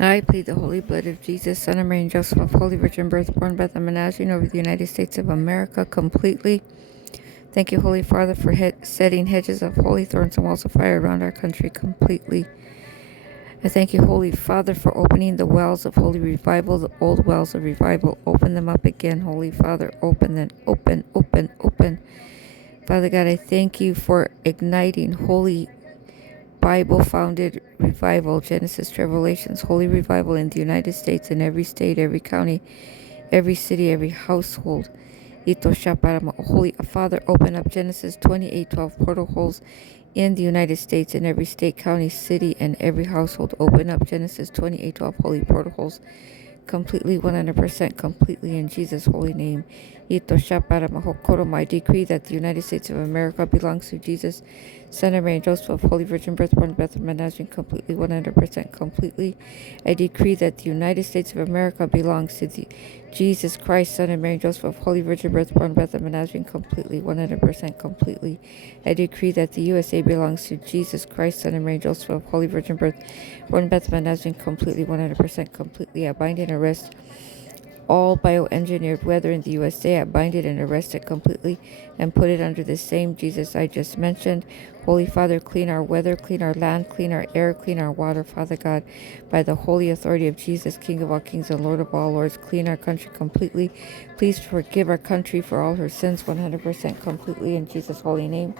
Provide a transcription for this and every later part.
I plead the holy blood of Jesus, Son of Mary and Joseph, of Holy Virgin Birth, born Bethlehem Nazarene, over the United States of America completely. Thank you, Holy Father, for setting hedges of holy thorns and walls of fire around our country completely. I thank you, Holy Father, for opening the wells of holy revival, the old wells of revival. Open them up again, Holy Father. Open them. Open, open, open. Father God, I thank you for igniting holy Bible-founded revival, Genesis to Revelations, holy revival in the United States, in every state, every county, every city, every household. Holy Father, open up Genesis 28:12 portal holes in the United States, in every state, county, city, and every household. Open up Genesis 28:12 holy portal holes completely, 100%, completely in Jesus' holy name. I decree that the United States of America belongs to Jesus, Son of Mary and Joseph, of Holy Virgin Birth, born Bethlehem Nazarene, completely, 100%, completely. I decree that the United States of America belongs to Jesus Christ, Son of Mary and Joseph, of Holy Virgin Birth, born Bethlehem Nazarene, completely, 100%, completely. I decree that the USA belongs to Jesus Christ, Son of Mary and Joseph, of Holy Virgin Birth, born Bethlehem Nazarene, completely, 100%, completely. I bind and arrest all bioengineered weather in the USA. I bind it and arrest it completely and put it under the same Jesus I just mentioned. Holy Father, clean our weather, clean our land, clean our air, clean our water, Father God, by the holy authority of Jesus, King of all kings and Lord of all lords. Clean our country completely. Please forgive our country for all her sins, 100% completely, in Jesus' holy name.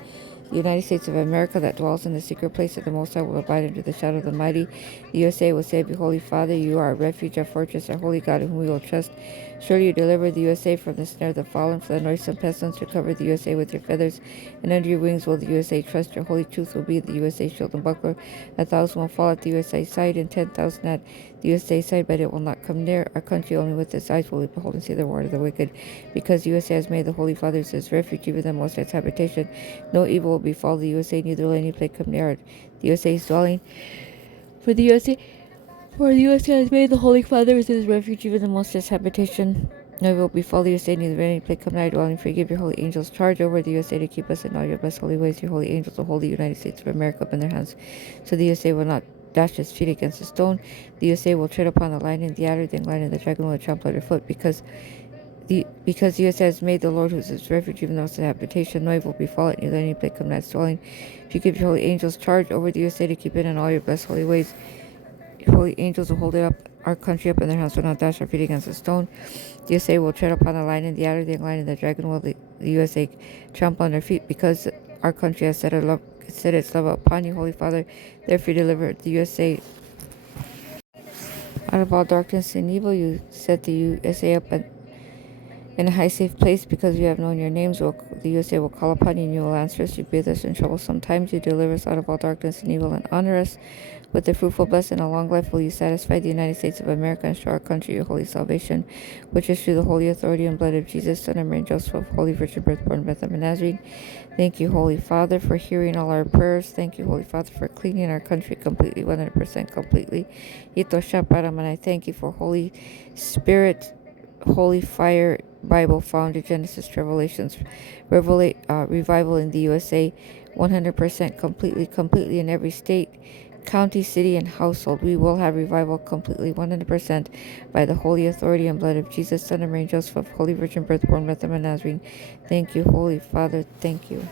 The United States of America that dwells in the secret place of the Most High will abide under the shadow of the mighty. The USA will say, Be holy, Father, you are our refuge, our fortress, our holy God, in whom we will trust. Surely you deliver the USA from the snare of the fallen, from the noisome pestilence. You cover the USA with your feathers, and under your wings will the USA trust. Your holy truth will be the USA shield and buckler. 1,000 will fall at the USA side, and 10,000 at the USA side, but it will not come near our country. Only with its eyes will we behold and see the reward of the wicked. Because the USA has made the Holy Fathers his refuge, even the Most High's habitation, no evil will befall the USA, neither will any plague come near it. The USA's dwelling. For the USA has made the Holy Fathers his refuge, even the Most High's habitation. No evil will befall the USA, neither will any plague come near our dwelling. For you give your holy angels charge over the USA to keep us in all your blessed holy ways. Your holy angels will hold the United States of America up in their hands, so the USA will not dash its feet against a stone. The USA will tread upon the lion and the adder, the lion and the dragon will trample underfoot, because the USA has made the Lord, who is its refuge, even though it's a habitation. No evil will befall it, neither any plague come nigh its dwelling. If you give your holy angels charge over the USA to keep it in all your blessed holy ways, your holy angels will hold it up, our country up in their hands, will not dash our feet against a stone. The USA will tread upon the lion and the adder, the lion and the dragon will the USA trample on their feet, because our country has set its love upon you, Holy Father. Therefore deliver the USA out of all darkness and evil. You set the USA up in a high safe place, because we have known your names. The USA will call upon you and you will answer us. You bathe us in trouble sometimes. You deliver us out of all darkness and evil, and honor us with the fruitful blessing and a long life. Will you satisfy the United States of America and show our country your holy salvation, which is through the holy authority and blood of Jesus, Son of Mary and Joseph, of Holy Virgin Birth, born Bethlehem Nazarene. Thank you, Holy Father, for hearing all our prayers. Thank you, Holy Father, for cleaning our country completely, 100% completely. And I thank you for Holy Spirit, holy fire, Bible founded Genesis to Revelations, revival in the USA, 100% completely in every state, county, city, and household. We will have revival completely, 100%, by the holy authority and blood of Jesus, Son of Mary and Joseph, of Holy Virgin Birth, born Bethlehem Nazarene. Thank you, Holy Father. Thank you.